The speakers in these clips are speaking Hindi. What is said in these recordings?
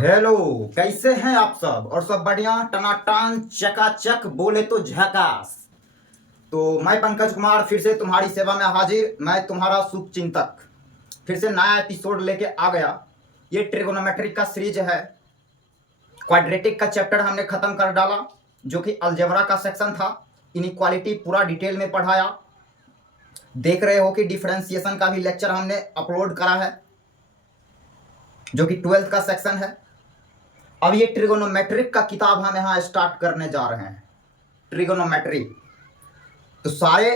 हेलो। कैसे हैं आप सब? और सब बढ़िया, टनाटन चकाचक, बोले तो झकास। तो मैं पंकज कुमार फिर से तुम्हारी सेवा में हाजिर। मैं तुम्हारा शुभ चिंतक फिर से नया एपिसोड लेके आ गया। ये ट्रिगोनोमेट्रिक का सीरीज है। क्वाड्रेटिक का चैप्टर हमने खत्म कर डाला, जो कि अलजेब्रा का सेक्शन था। इनइक्वालिटी पूरा डिटेल में पढ़ाया। देख रहे हो कि डिफरेंशिएशन का भी लेक्चर हमने अपलोड करा है, जो कि 12th का सेक्शन है। अब ये ट्रिगोनोमेट्रिक का किताब हम यहाँ स्टार्ट करने जा रहे हैं। ट्रिगोनोमेट्री तो सारे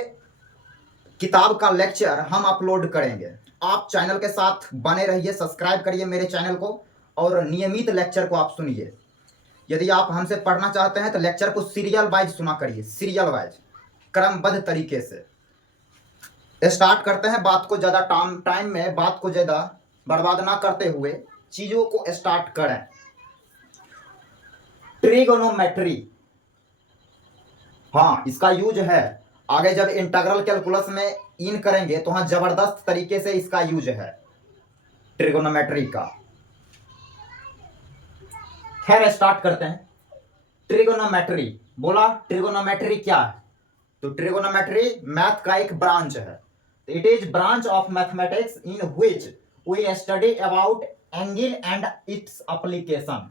किताब का लेक्चर हम अपलोड करेंगे। आप चैनल के साथ बने रहिए, सब्सक्राइब करिए मेरे चैनल को और नियमित लेक्चर को आप सुनिए। यदि आप हमसे पढ़ना चाहते हैं तो लेक्चर को सीरियल वाइज सुना करिए, सीरियल वाइज, क्रमबद्ध तरीके से। स्टार्ट करते हैं। बात को ज़्यादा टाइम में बात को ज़्यादा बर्बाद ना करते हुए चीज़ों को स्टार्ट करें। ट्रिगोनोमेट्री, हाँ, इसका यूज है आगे जब इंटीग्रल कैलकुलस में इन करेंगे तो हाँ, जबरदस्त तरीके से इसका यूज है ट्रिगोनोमेट्री का। खैर, स्टार्ट करते हैं। ट्रिगोनोमेट्री, बोला ट्रिगोनोमेट्री क्या है? तो ट्रिगोनोमेट्री मैथ का एक ब्रांच है। It is branch of mathematics in which we study about angle and its application.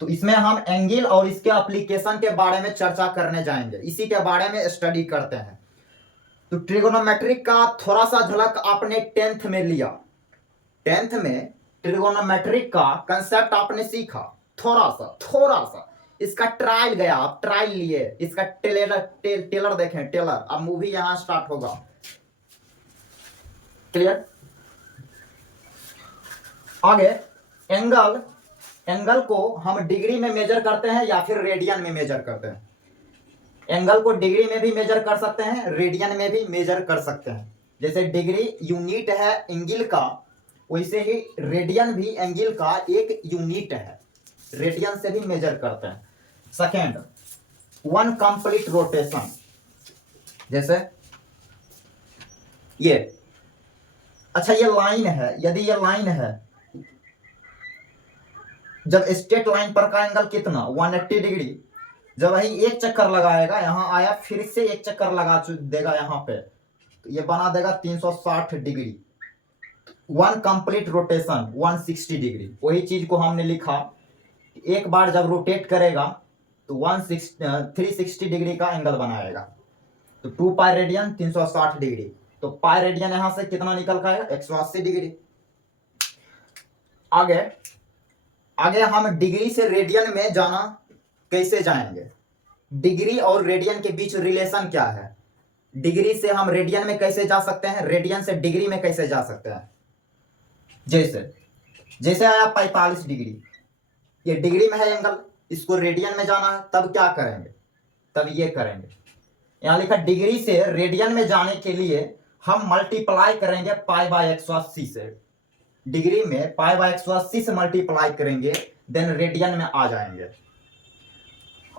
तो इसमें हम एंगल और इसके एप्लीकेशन के बारे में चर्चा करने जाएंगे, इसी के बारे में स्टडी करते हैं। तो ट्रिगोनोमेट्रिक का थोड़ा सा झलक आपने 10th में लिया। 10th में ट्रिगोनोमेट्रिक का कंसेप्ट आपने सीखा, थोड़ा सा इसका ट्रायल गया, आप ट्रायल लिए, इसका टेलर देखें, टेलर। अब मूवी यहां स्टार्ट होगा। क्लियर? आगे एंगल को हम डिग्री में मेजर करते हैं या फिर रेडियन में मेजर करते हैं। एंगल को डिग्री में भी मेजर कर सकते हैं, रेडियन में भी मेजर कर सकते हैं। जैसे डिग्री यूनिट है एंगल का, वैसे ही रेडियन भी एंगल का एक यूनिट है, रेडियन से भी मेजर करते हैं। Second, one complete rotation. जैसे ये, अच्छा ये लाइन है, यदि ये लाइन है, जब स्ट्रेट लाइन पर का एंगल कितना 180 डिग्री, जब वही एक चक्कर लगाएगा, यहां आया, फिर से एक चक्कर लगा देगा यहां पे, तो ये बना देगा 360 degree. One complete rotation 160 degree. वही चीज को हमने लिखा, एक बार जब रोटेट करेगा तो 360 डिग्री का एंगल बनाएगा। तो 2 पाई रेडियन 360 डिग्री, तो पाई रेडियन यहां से कितना निकल का है 180 डिग्री। आगे हम डिग्री से रेडियन में जाना कैसे जाएंगे? डिग्री और रेडियन के बीच रिलेशन क्या है? डिग्री से हम रेडियन में कैसे जा सकते हैं, रेडियन से डिग्री में कैसे जा सकते हैं? जैसे आया 45 डिग्री, ये डिग्री में है एंगल, इसको रेडियन में जाना है, तब क्या करेंगे? तब ये करेंगे, यहां लिखा डिग्री से रेडियन में जाने के लिए हम मल्टीप्लाई करेंगे पाई बाय 180 से। डिग्री में पाई बाय 180 से मल्टीप्लाई करेंगे, देन रेडियन में आ जाएंगे।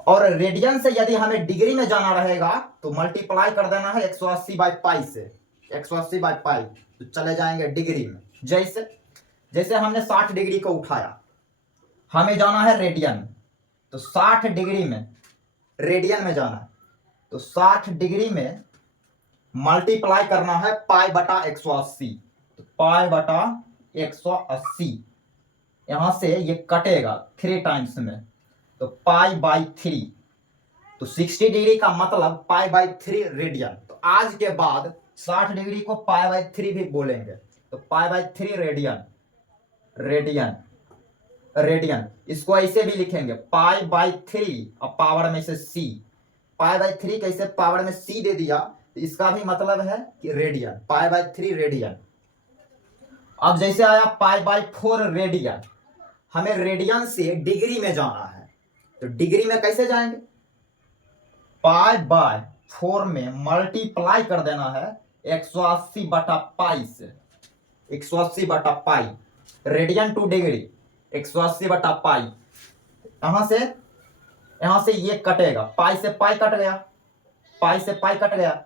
और रेडियन से यदि हमें डिग्री में जाना रहेगा तो मल्टीप्लाई कर देना है 180 बाय पाई से, 180 बाय पाई, तो चले जाएंगे डिग्री में। जैसे हमने 60 डिग्री को उठाया, हमें जाना है रेडियन, तो 60 डिग्री में रेडियन में जाना है, तो 60 डिग्री में मल्टीप्लाई करना है पाई बटा 180, तो पाई बटा 180, यहां से ये कटेगा 3 टाइम्स में, तो पाई बाई 3, तो 60 डिग्री का मतलब पाई बाई 3 रेडियन। तो आज के बाद 60 डिग्री को पाई बाई 3 भी बोलेंगे, तो पाई बाई 3 रेडियन। इसको ऐसे भी लिखेंगे पाई बाई 3 और पावर में से सी। पाई बाई 3 कैसे पावर में सी दे दिया, तो इसका भी मतलब है कि रेडियन, पाई बाई 3 रेडियन। अब जैसे आया पाई बाई 4 रेडियन, हमें रेडियन से डिग्री में जाना है, तो डिग्री में कैसे जाएंगे? पाई बाय 4 में मल्टीप्लाई कर देना है 180 बटा पाई से, 180 बटा पाई, रेडियन टू डिग्री 180 बटा पाई। यहां से ये कटेगा, पाई से पाई कट गया, पाई से पाई कट गया,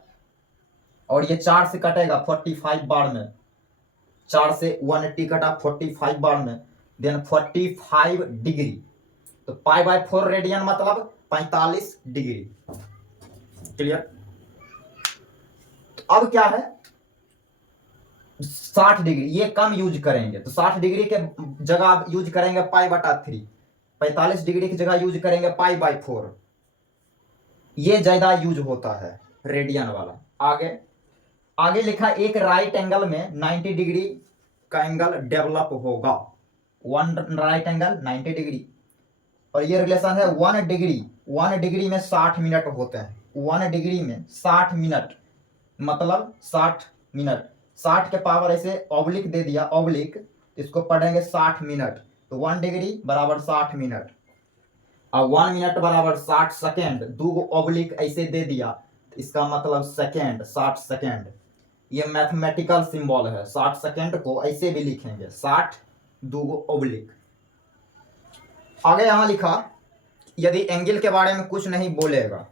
और ये 4 से कटेगा 45 बार में, 4 से 180 कटा 45 बार में, देन 45 डिग्री। तो π/4 रेडियन मतलब 45 डिग्री। क्लियर। तो अब क्या है, 60 डिग्री, ये कम यूज करेंगे तो 60 डिग्री के जगह आप यूज करेंगे π/3। 45 डिग्री की जगह यूज करेंगे π/4। ये ज्यादा यूज होता है रेडियन वाला। आगे आगे लिखा एक राइट एंगल में 90 डिग्री का एंगल डेवलप होगा। वन राइट एंगल 90 डिग्री, और ये रिलेशन है 1 डिग्री। 1 डिग्री में 60 मिनट होते हैं। 1 डिग्री में 60 मिनट मतलब 60 मिनट। 60 के पावर ऐसे ऑब्लिक दे दिया, ऑब्लिक, इसको पढ़ेंगे 60 मिनट। तो 1 डिग्री बराबर 60 मिनट, और 1 मिनट बराबर 60 सेकेंड। दो ऑब्लिक ऐसे दे दिया, इसका मतलब सेकेंड, 60 सेकेंड। ये मैथमेटिकल सिंबल है। 60 सेकेंड को ऐसे भी लिखेंगे, 60 दो ऑब्लिक। आगे यहां लिखा, यदि एंगल के बारे में कुछ नहीं बोलेगा,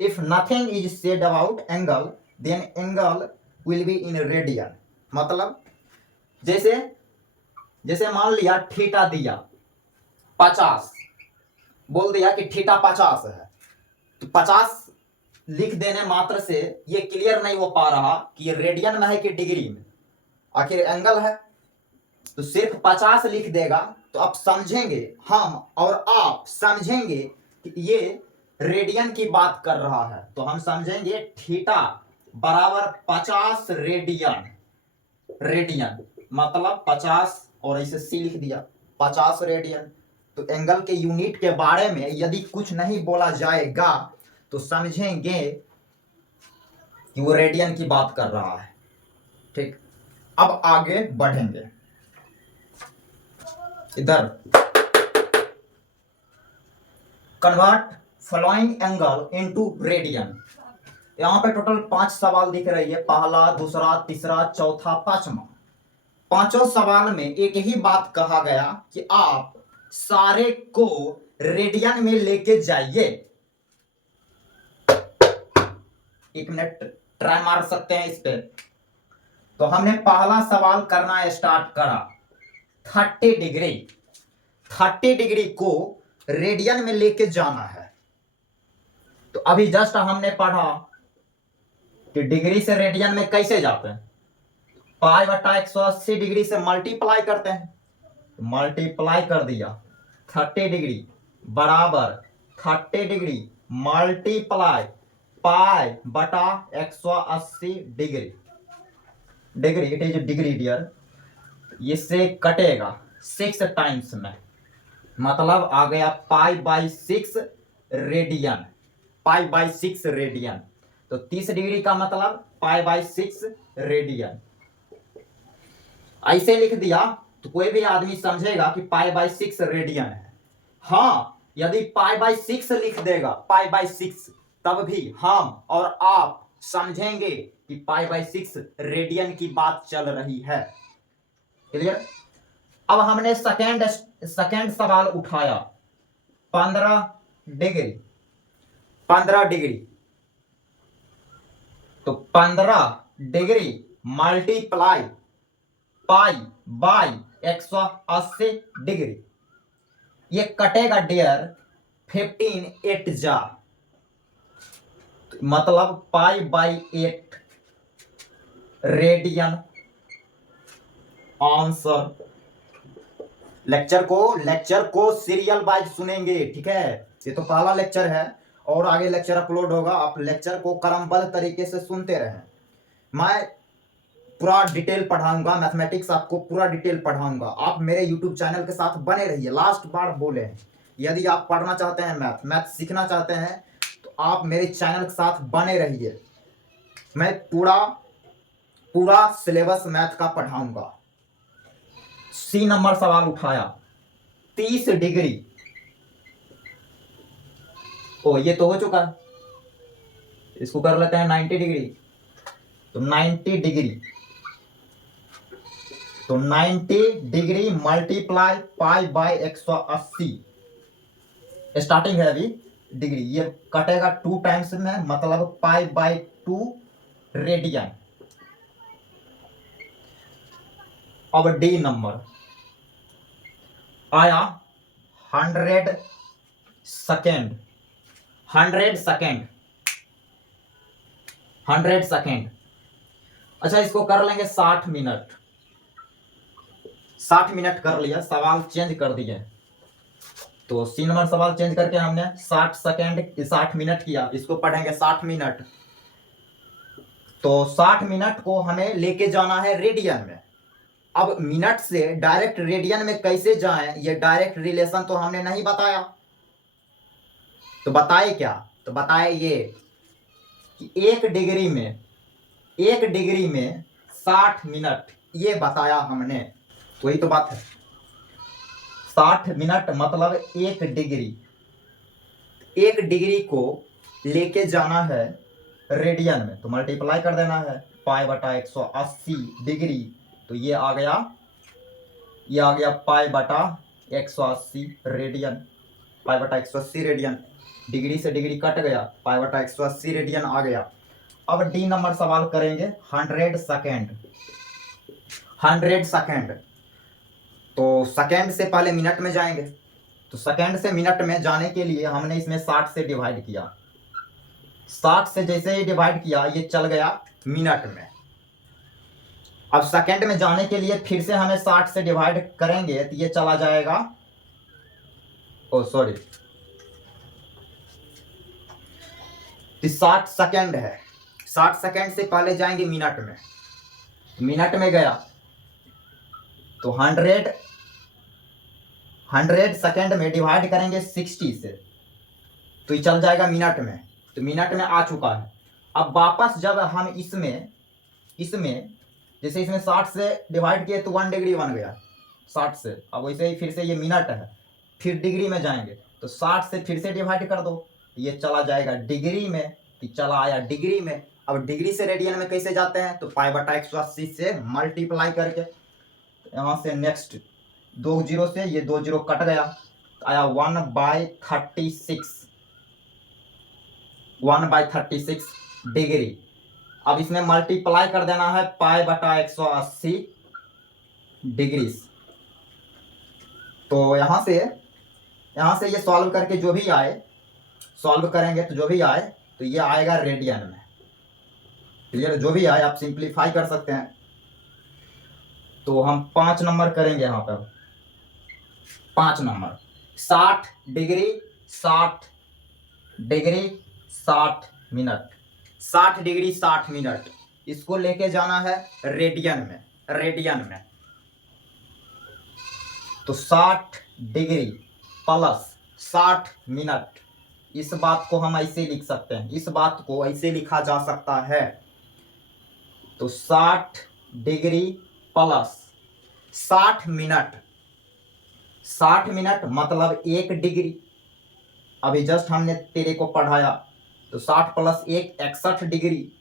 if nothing is said about angle then angle will be in radian. मतलब जैसे जैसे मान लिया थीटा दिया 50, बोल दिया कि थीटा 50 है, तो 50 लिख देने मात्र से ये क्लियर नहीं हो पा रहा कि ये रेडियन में है कि डिग्री में, आखिर एंगल है। तो सिर्फ 50 लिख देगा तो आप समझेंगे, हम और आप समझेंगे कि ये रेडियन की बात कर रहा है। तो हम समझेंगे थीटा बराबर 50 रेडियन। रेडियन मतलब 50, और ऐसे सी लिख दिया 50 रेडियन। तो एंगल के यूनिट के बारे में यदि कुछ नहीं बोला जाएगा तो समझेंगे कि वो रेडियन की बात कर रहा है। ठीक, अब आगे बढ़ेंगे। इधर convert following angle into radian. यहां पे टोटल 5 सवाल दिख रही है, पहला, दूसरा, तीसरा, चौथा, पांचवा। पांचों सवाल में एक ही बात कहा गया कि आप सारे को रेडियन में लेके जाइए। 1 मिनट ट्राई मार सकते हैं इस पे। तो हमने पहला सवाल करना स्टार्ट करा, 30 डिग्री। 30 डिग्री को रेडियन में लेके जाना है। तो अभी जस्ट हमने पढ़ा कि डिग्री से रेडियन में कैसे जाते हैं, π/180 डिग्री से मल्टीप्लाई करते हैं। तो मल्टीप्लाई कर दिया, 30 डिग्री बराबर 30 degree multiply π/180 degree. Degree, it is degree dear. इससे कटेगा 6 टाइम्स में, मतलब आ गया π/6 रेडियन। π/6 रेडियन। तो 30 डिग्री का मतलब π/6 रेडियन। ऐसे लिख दिया तो कोई भी आदमी समझेगा कि π/6 रेडियन है। हाँ, यदि π/6 लिख देगा, π/6, तब भी हम और आप समझेंगे कि π/6 रेडियन की बात चल रही है। क्लियर। अब हमने सेकेंड सवाल उठाया, 15 डिग्री। 15 डिग्री, तो 15 डिग्री मल्टीप्लाई π/180 डिग्री। ये कटेगा डियर 15 8 जा, मतलब π/8 रेडियन। आंसर। लेक्चर को सीरियल वाइज सुनेंगे, ठीक है। ये तो पहला लेक्चर है और आगे लेक्चर अपलोड होगा। आप लेक्चर को क्रमबद्ध तरीके से सुनते रहें। मैं पूरा डिटेल पढ़ाऊंगा, मैथमेटिक्स आपको पूरा डिटेल पढ़ाऊंगा। आप मेरे यूट्यूब चैनल के साथ बने रहिए। लास्ट बार बोले हैं, यदि आप पढ़ना चाहते हैं, मैथ सीखना चाहते हैं, तो आप मेरे चैनल के साथ बने रहिए। मैं पूरा सिलेबस मैथ का पढ़ाऊंगा। सी नंबर सवाल उठाया, 30 डिग्री। ओ, ये तो हो चुका है, इसको कर लेते हैं 90 डिग्री। तो 90 डिग्री, तो 90 डिग्री मल्टीप्लाई π/180। स्टार्टिंग है अभी डिग्री, ये कटेगा 2 टाइम्स में, मतलब π/2 रेडियन। अब डी नंबर, आया 100 सेकेंड, 100 सेकेंड, 100 सेकेंड। अच्छा, इसको कर लेंगे 60 मिनट। 60 मिनट कर लिया, सवाल चेंज कर दिए। तो सी नंबर सवाल चेंज करके हमने 60 सेकेंड 60 मिनट किया। इसको पढ़ेंगे 60 मिनट। तो 60 मिनट को हमें लेके जाना है रेडियन में। अब मिनट से डायरेक्ट रेडियन में कैसे जाएं, ये डायरेक्ट रिलेशन तो हमने नहीं बताया। तो बताए क्या? तो बताए ये कि 1 डिग्री में 60 मिनट, ये बताया हमने। वही तो बात है, 60 मिनट मतलब 1 डिग्री। 1 डिग्री को लेके जाना है रेडियन में, तो मल्टीप्लाई कर देना है पाई बटा 180 डिग्री। तो ये आ गया पाई बटा 180 रेडियन। पाई बटा 180 रेडियन, डिग्री से डिग्री कट गया, पाई बटा 180 रेडियन आ गया। अब डी नंबर सवाल करेंगे 100 सेकेंड। 100 सेकेंड, तो सेकेंड से पहले मिनट में जाएंगे। तो सेकेंड से मिनट में जाने के लिए हमने इसमें 60 से डिवाइड किया। 60 से जैसे ही डिवाइड किया, ये चल गया मिनट में। अब सेकेंड में जाने के लिए फिर से हमें 60 से डिवाइड करेंगे, तो ये चला जाएगा, ओ सॉरी, 60 सेकेंड है। 60 सेकेंड से पहले जाएंगे मिनट में। मिनट में गया तो 100 सेकेंड में डिवाइड करेंगे 60 से, तो ये चल जाएगा मिनट में। तो मिनट में आ चुका है। अब वापस जब हम इसमें जैसे इसमें 60 से डिवाइड किए तो 1 डिग्री बन गया 60 से। अब वैसे ही फिर से ये मिनट है, फिर डिग्री में जाएंगे तो 60 से फिर से डिवाइड कर दो, ये चला जाएगा डिग्री में। तो चला आया डिग्री में। अब डिग्री से रेडियन में कैसे जाते हैं? तो पाई बटा 180 से मल्टीप्लाई करके, यहाँ से नेक्स्ट 2 जीरो से ये 2 जीरो कट गया, तो आया 1/36, 1/36 डिग्री। अब इसमें मल्टीप्लाई कर देना है पाई बटा 180 डिग्री। तो यहाँ से ये सॉल्व करके जो भी आए, सॉल्व करेंगे तो जो भी आए तो ये आएगा रेडियन में। क्लियर? जो भी आए आप सिंप्लीफाई कर सकते हैं। तो हम 5 नंबर करेंगे यहाँ पर। 5 number 60 degree 60 degree 60 minute, 60 degree 60 minute, इसको लेके जाना है रेडियन में। तो 60 डिग्री प्लस 60 मिनट, इस बात को हम ऐसे लिख सकते हैं, इस बात को ऐसे लिखा जा सकता है। तो 60 डिग्री प्लस 60 मिनट, 60 मिनट मतलब 1 डिग्री। अभी जस्ट हमने तेरे को पढ़ाया, तो 60 प्लस 1 61 डिग्री।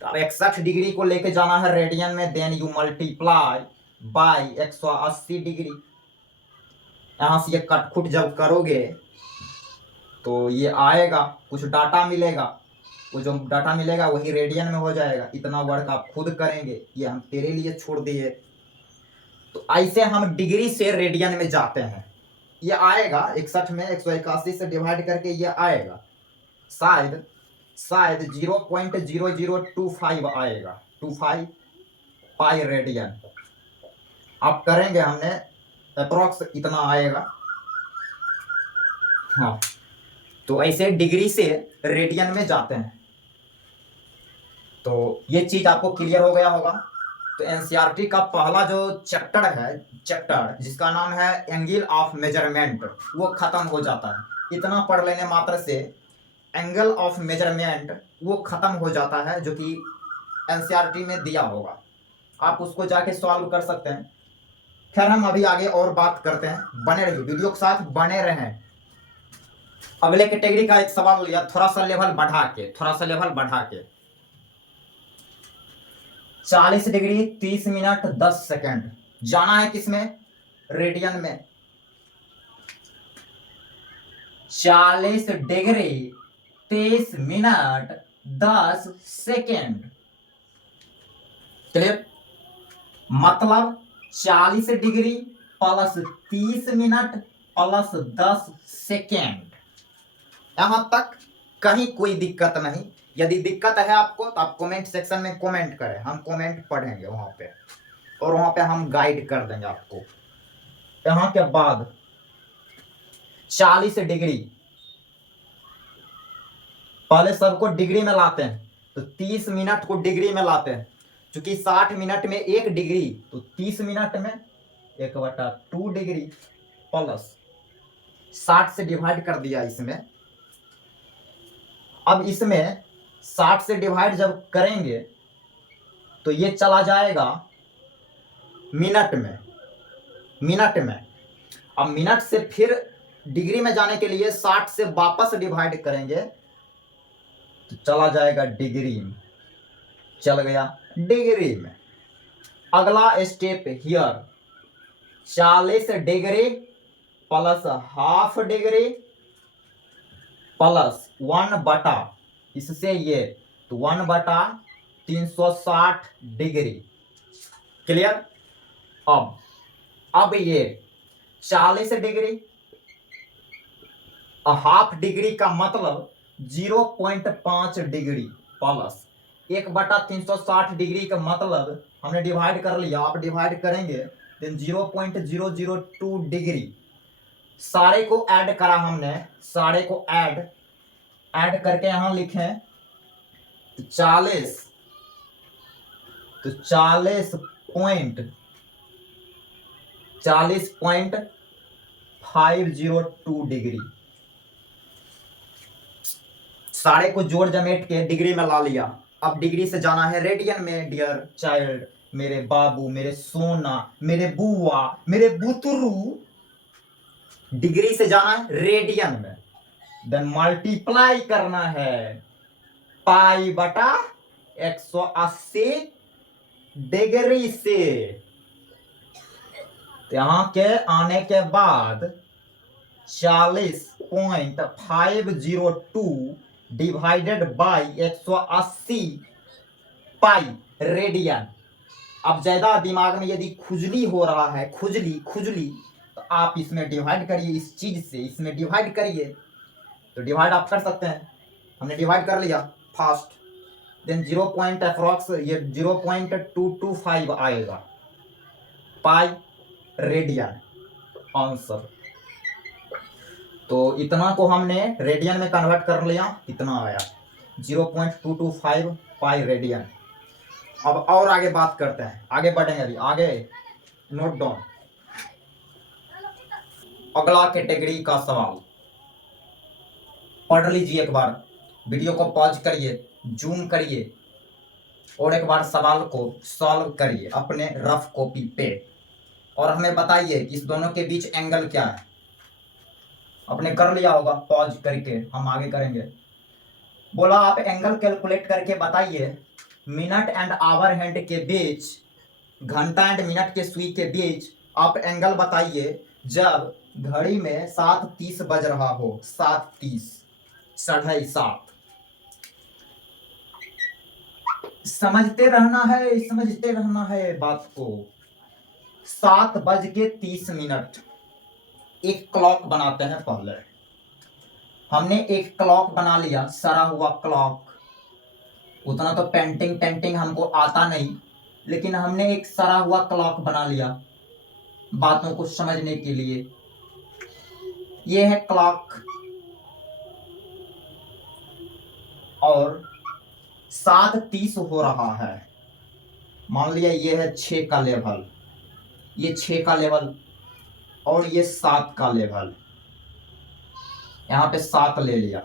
तो अब 61 डिग्री को लेके जाना है रेडियन में, then you multiply by 180 degree. यहाँ से ये कटखुट जब करोगे तो ये आएगा, कुछ डाटा मिलेगा, वो जो डाटा मिलेगा वही रेडियन में हो जाएगा। इतना वर्क आप खुद करेंगे, ये हम तेरे लिए छोड़ दिए। तो ऐसे हम डिग्री से रेडियन में जाते हैं। ये आएगा 61 में 181 से डिवाइड करके ये आएगा शायद 0.0025 आएगा, 25 पाई रेडियन। आप करेंगे, हमने अप्रोक्स इतना आएगा। हाँ, तो ऐसे डिग्री से रेडियन में जाते हैं। तो ये चीज आपको क्लियर हो गया होगा। तो एनसीईआरटी का पहला जो चैप्टर जिसका नाम है एंगल ऑफ मेजरमेंट, वो खत्म हो जाता है। इतना पढ़ लेने मात्र से एंगल ऑफ मेजरमेंट वो खत्म हो जाता है, जो कि एनसीईआरटी में दिया होगा। आप उसको जाके सॉल्व कर सकते हैं। खैर, हम अभी आगे और बात करते हैं, बने रहिए, वीडियो के साथ बने रहें। अगले कैटेगरी का एक सवाल लिया, थोड़ा सा लेवल बढ़ा के 40 डिग्री 30 मिनट 10 सेकेंड जाना है किसमें? रेडियन में। 40 डिग्री 30 मिनट 10 सेकेंड। क्लियर? मतलब 40 degree plus 30 minute plus 10 second. यहां तक कहीं कोई दिक्कत नहीं। यदि दिक्कत है आपको तो आप कमेंट सेक्शन में कमेंट करें, हम कमेंट पढ़ेंगे वहां पे और वहां पे हम गाइड कर देंगे आपको। यहां के बाद 40 डिग्री, पहले सबको डिग्री में लाते हैं तो 30 मिनट को डिग्री में लाते हैं। क्योंकि 60 मिनट में 1 डिग्री तो 30 मिनट में 1/2 डिग्री प्लस 60 से डिवाइड कर दिया इसमें। अब इसमें 60 से डिवाइड जब करेंगे तो ये चला जाएगा मिनट में। अब मिनट से फिर डिग्री में जाने के लिए 60 से वापस डिवाइड करेंगे तो चला जाएगा डिग्री में, चल गया डिग्री में। अगला step here 40 degree plus half degree plus 1/, इससे ये तो 1/360 डिग्री। क्लियर। अब ये 40 डिग्री हाफ डिग्री का मतलब 0.5 डिग्री प्लस 1/360 डिग्री का मतलब हमने डिवाइड कर लिया। आप डिवाइड करेंगे देन 0.002 डिग्री। सारे को ऐड करा हमने, सारे को ऐड करके यहां लिखे तो 40.502 डिग्री। सारे को जोड़ जमेट के डिग्री में ला लिया। अब डिग्री से जाना है रेडियन में। डियर चाइल्ड, मेरे बाबू, मेरे सोना, मेरे बुआ, मेरे बुतरू, डिग्री से जाना है रेडियन में। देन मल्टीप्लाई करना है π/180 डिग्री से। यहां के आने के बाद 40.502 डिवाइडेड बाई 180 पाई रेडियन। अब ज्यादा दिमाग में यदि खुजली हो रहा है, खुजली तो आप इसमें डिवाइड करिए, इस चीज से इसमें डिवाइड करिए तो डिवाइड आप कर सकते हैं। हमने डिवाइड कर लिया फास्ट। देन 0.225 आएगा पाई रेडियन आंसर। तो इतना को हमने रेडियन में कन्वर्ट कर लिया, इतना आया 0.225 पाई रेडियन। अब और आगे बात करते हैं, आगे बढ़ेंगे। अभी आगे नोट डाउन। अगला कैटेगरी का सवाल पढ़ लीजिए। एक बार वीडियो को पॉज करिए, जूम करिए और एक बार सवाल को सॉल्व करिए अपने रफ कॉपी पे और हमें बताइए कि इस दोनों के बीच एंगल क्या है। आपने कर लिया होगा पॉज करके, हम आगे करेंगे। बोला आप एंगल कैलकुलेट करके बताइए मिनट एंड आवर हैंड के बीच, घंटा एंड मिनट के सुई के बीच आप एंगल बताइए जब घड़ी में 7:30 बज रहा हो। 7:30, 7:30। समझते रहना है बात को। 7:30। एक क्लॉक बनाते हैं। पहले हमने एक क्लॉक बना लिया, सरा हुआ क्लॉक। उतना तो पेंटिंग हमको आता नहीं, लेकिन हमने एक सरा हुआ क्लॉक बना लिया बातों को समझने के लिए। ये है क्लॉक और 7:30 हो रहा है। मान लिया ये है 6 का लेवल, ये 6 का लेवल और ये 7 का लेवल। यहां पे 7 ले लिया,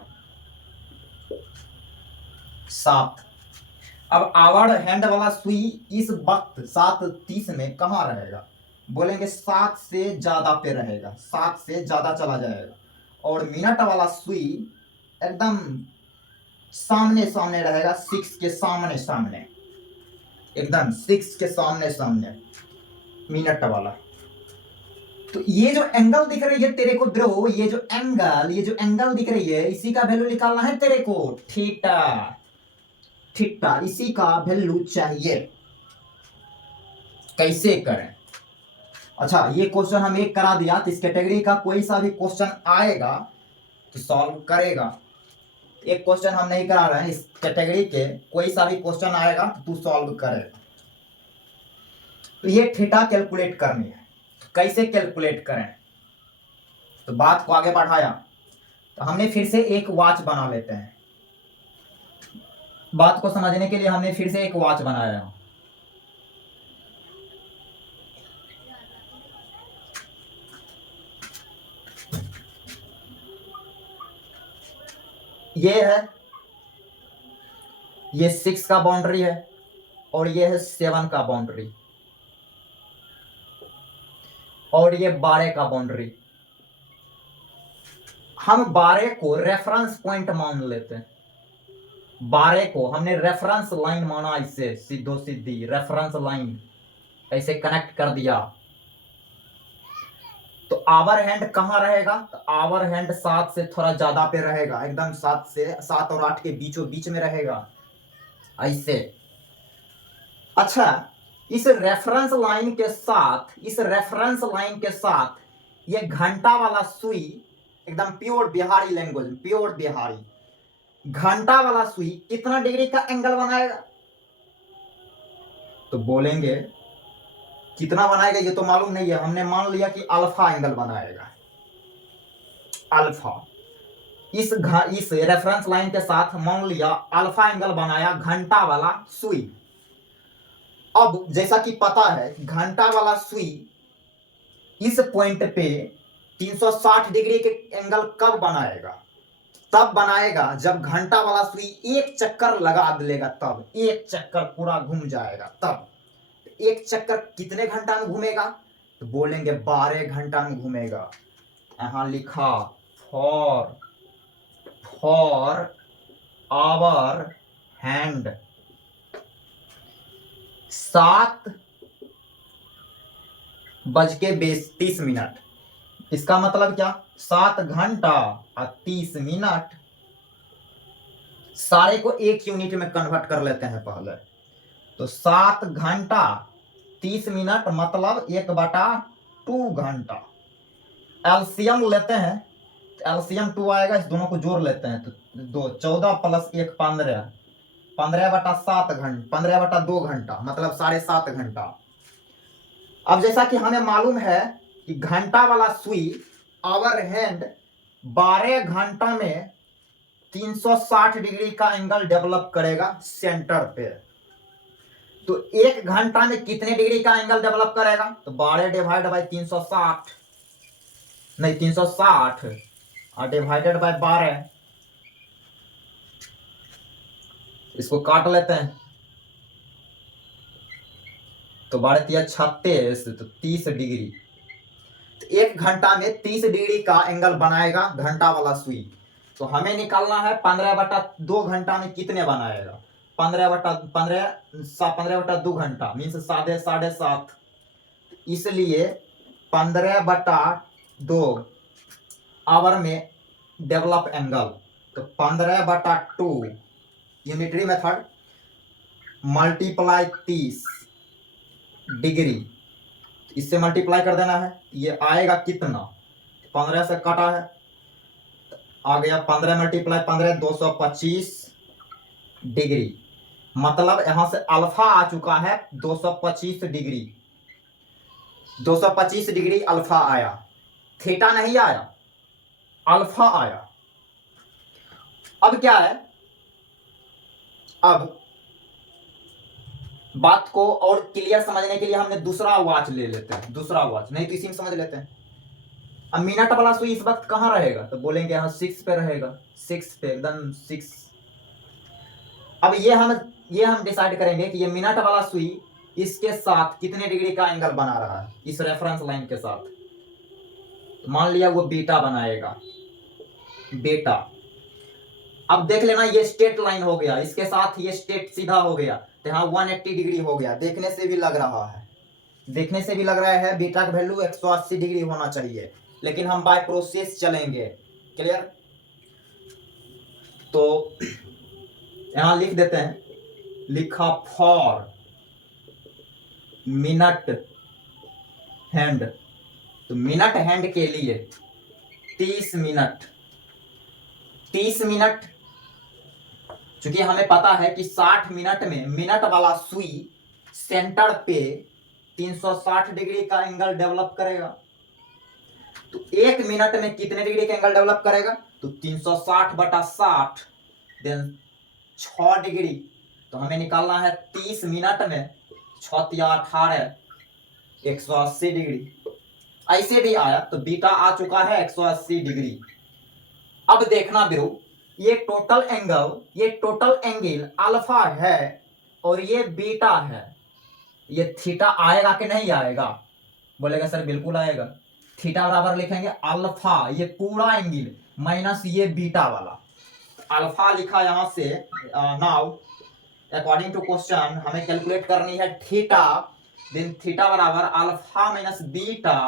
7। अब आवर हैंड वाला सुई इस वक्त 7:30 में कहां रहेगा? बोलेंगे 7 से ज्यादा पे रहेगा, 7 से ज्यादा चला जाएगा। और मिनट वाला सुई एकदम सामने रहेगा, 6 के सामने, एकदम 6 के सामने मिनट वाला। तो ये जो एंगल दिख रही है तेरे को ब्रो, ये जो एंगल दिख रही है, इसी का वैल्यू निकालना है तेरे को। थीटा, इसी का वैल्यू चाहिए। कैसे करें? अच्छा, ये क्वेश्चन हम एक करा दिया, तो इस कैटेगरी का कोई सा भी क्वेश्चन आएगा तो सॉल्व करेगा। एक क्वेश्चन हम नहीं करा रहे हैं, इस कैटेगरी के कोई सा भी क्वेश्चन आएगा तो तू सॉल्व करेगा। तो ये थीटा कैलकुलेट करनी है, कैसे कैलकुलेट करें, तो बात को आगे बढ़ाया। तो हमने फिर से एक वॉच बना लेते हैं, बात को समझने के लिए हमने फिर से एक वॉच बनाया। ये है, ये 6 का बाउंड्री है और ये है 7 का बाउंड्री और ये 12 का बाउंड्री। हम 12 को रेफरेंस पॉइंट मान लेते हैं, 12 को हमने रेफरेंस लाइन माना, इससे सीधो सीधी रेफरेंस लाइन ऐसे कनेक्ट कर दिया। तो आवर हैंड कहां रहेगा, तो आवर हैंड 7 से थोड़ा ज्यादा पे रहेगा, एकदम 7 और 8 के बीचों बीच में रहेगा ऐसे। अच्छा, इस रेफरेंस लाइन के साथ, इस रेफरेंस लाइन के साथ ये घंटा वाला सुई, एकदम pure Bihari language, pure Bihari, घंटा वाला सुई कितना डिग्री का एंगल बनाएगा, तो बोलेंगे कितना बनाएगा ये तो मालूम नहीं है, हमने मान लिया कि अल्फा एंगल बनाएगा, अल्फा। इस रेफरेंस लाइन के साथ मान लिया अल्फा एंगल बनाया घंटा वाला सुई। अब जैसा कि पता है घंटा वाला सुई इस पॉइंट पे 360 डिग्री के एंगल कब बनाएगा, तब बनाएगा जब घंटा वाला सुई एक चक्कर लगा लेगा, तब एक चक्कर पूरा घूम जाएगा। तब एक चक्कर कितने घंटा में घूमेगा, तो बोलेंगे 12 घंटा में घूमेगा। यहां लिखा फॉर आवर हैंड 7:30। इसका मतलब क्या, 7 घंटा और 30 मिनट। सारे को एक यूनिट में कन्वर्ट कर लेते हैं पहले, तो 7 घंटा 30 मिनट मतलब 1/2 घंटा। एलसीएम लेते हैं, एलसीएम 2 आएगा, इस दोनों को जोड़ लेते हैं तो 14 + 1 15, 15/7 घंटा, 15/2 घंटा मतलब 7.5 घंटा। अब जैसा कि हमें मालूम है कि घंटा वाला सुई आवर हैंड 12 घंटा में 360 डिग्री का एंगल डेवलप करेगा सेंटर पे, तो 1 घंटा में कितने डिग्री का एंगल डेवलप करेगा, तो 12 डिवाइड बाय 360, नहीं 360 और डिवाइडेड बाय 12, इसको काट लेते हैं, तो 12 × 36, तो 30 डिग्री। तो 1 घंटा में 30 डिग्री का एंगल बनाएगा घंटा वाला सुई। तो हमें निकालना है 15/2 घंटा में कितने बनाएगा, 15/2 घंटा मीन्स 7.5, इसलिए 15/2 आवर में डेवलप एंगल, तो 15/2 यूनिटरी मेथड मल्टीप्लाई 30 डिग्री, इससे मल्टीप्लाई कर देना है, ये आएगा कितना, 15 से कटा है, आ गया 15 × 15 225 डिग्री, मतलब यहां से अल्फा आ चुका है 225 डिग्री, 225 डिग्री अल्फा आया, थीटा नहीं आया, अल्फा आया। अब क्या है, अब बात को और क्लियर समझने के लिए हमने दूसरा वॉच ले लेते हैं, दूसरा वॉच, नहीं तो इसी में समझ लेते हैं। अब मिनट वाला सुई इस वक्त कहां रहेगा, तो बोलेंगे यहां 6 पे रहेगा, 6 पे एकदम 6। अब ये हम डिसाइड करेंगे कि ये मिनट वाला सुई इसके साथ कितने डिग्री का एंगल बना रहा है, इस रेफरेंस लाइन के साथ। तो मान लिया वो बीटा बनाएगा, बीटा। अब देख लेना ये स्ट्रेट लाइन हो गया, इसके साथ ये स्ट्रेट सीधा हो गया, तो यहाँ 180 डिग्री हो गया, देखने से भी लग रहा है, देखने से भी लग रहा है बीटा का वैल्यू 180 डिग्री होना चाहिए, लेकिन हम बाय प्रोसेस चलेंगे, क्लियर। तो यहां लिख देते हैं, लिखा फॉर मिनट हैंड, तो मिनट हैंड के लिए 30 मिनट, 30 मिनट, क्योंकि हमें पता है कि 60 मिनट में मिनट वाला सुई सेंटर पे 360 डिग्री का एंगल डेवलप करेगा। तो 1 मिनट में कितने डिग्री का एंगल डेवलप करेगा? तो 360/60 देन 6 डिग्री। तो हमें निकालना है 30 मिनट में 6 या 18 180 डिग्री। ऐसे भी आया तो बीटा आ चुका है 180 डिग्री। अब देखना ब्रो, ये टोटल एंगल अल्फा है और ये बीटा है, ये थीटा आएगा कि नहीं आएगा? बोलेगा सर बिल्कुल आएगा। थीटा बराबर लिखेंगे अल्फा, ये पूरा एंगल माइनस ये बीटा वाला। अल्फा लिखा यहां से। नाउ अकॉर्डिंग टू क्वेश्चन हमें कैलकुलेट करनी है थीटा, देन थीटा बराबर अल्फा माइनस बीटा।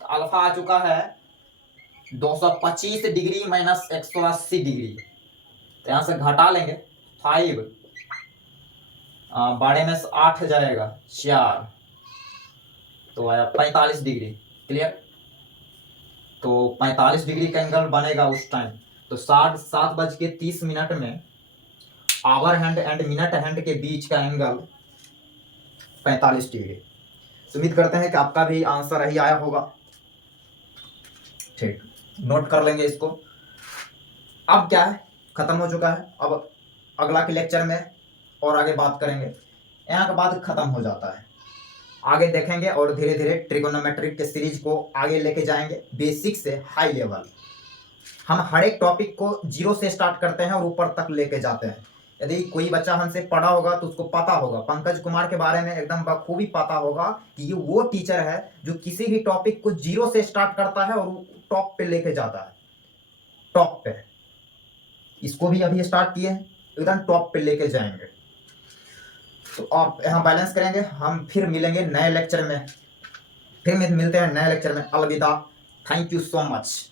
तो अल्फा आ चुका है 225 डिग्री माइनस 180 डिग्री। तो यहां से घटा लेंगे 5, बाड़े में 8 जाएगा 4, तो आया 45 डिग्री। क्लियर? तो 45 डिग्री का एंगल बनेगा उस टाइम। तो 7:30 में hour hand and minute hand के बीच का एंगल 45 डिग्री। उम्मीद करते हैं कि आपका भी आंसर यही आया होगा। ठीक, नोट कर लेंगे इसको। अब क्या है, खत्म हो चुका है। अब अगला के लेक्चर में और आगे बात करेंगे। यहाँ के बाद खत्म हो जाता है, आगे देखेंगे और धीरे धीरे ट्रिगोनोमेट्रिक के सीरीज को आगे लेके जाएंगे, बेसिक से हाई लेवल। हम हर एक टॉपिक को 0 से स्टार्ट करते हैं और ऊपर तक लेके जाते हैं। यदि कोई बच्चा हमसे पढ़ा होगा तो उसको पता होगा, पंकज कुमार के बारे में एकदम बखूबी पता होगा कि ये वो टीचर है जो किसी भी टॉपिक को 0 से स्टार्ट करता है और टॉप पे लेके जाता है, टॉप पे। इसको भी अभी स्टार्ट किए हैं, एकदम टॉप पे लेके जाएंगे। तो आप यहाँ बैलेंस करेंगे। हम फिर मिलेंगे नए लेक्चर में, फिर मिलते हैं नए लेक्चर में। अलविदा, थैंक यू सो मच।